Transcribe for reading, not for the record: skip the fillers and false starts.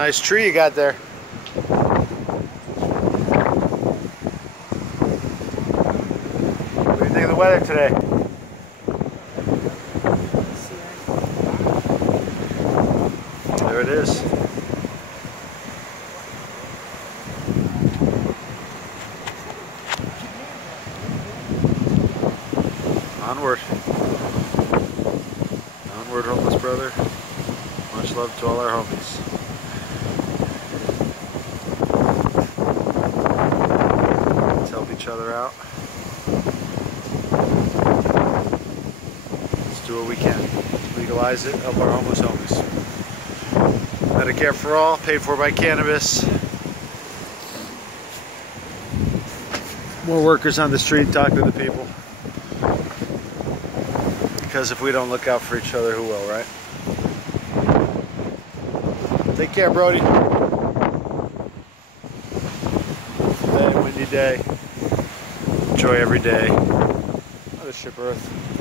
Nice tree you got there. What do you think of the weather today? There it is. Onward. Onward, homeless brother. Much love to all our homies. Let's help each other out. Let's do what we can. Legalize it, help our homeless homies. Medicare for all, paid for by cannabis. More workers on the street talking to the people. Because if we don't look out for each other, who will, right? Take care, Brody. Windy day. Enjoy every day. Mothership Earth.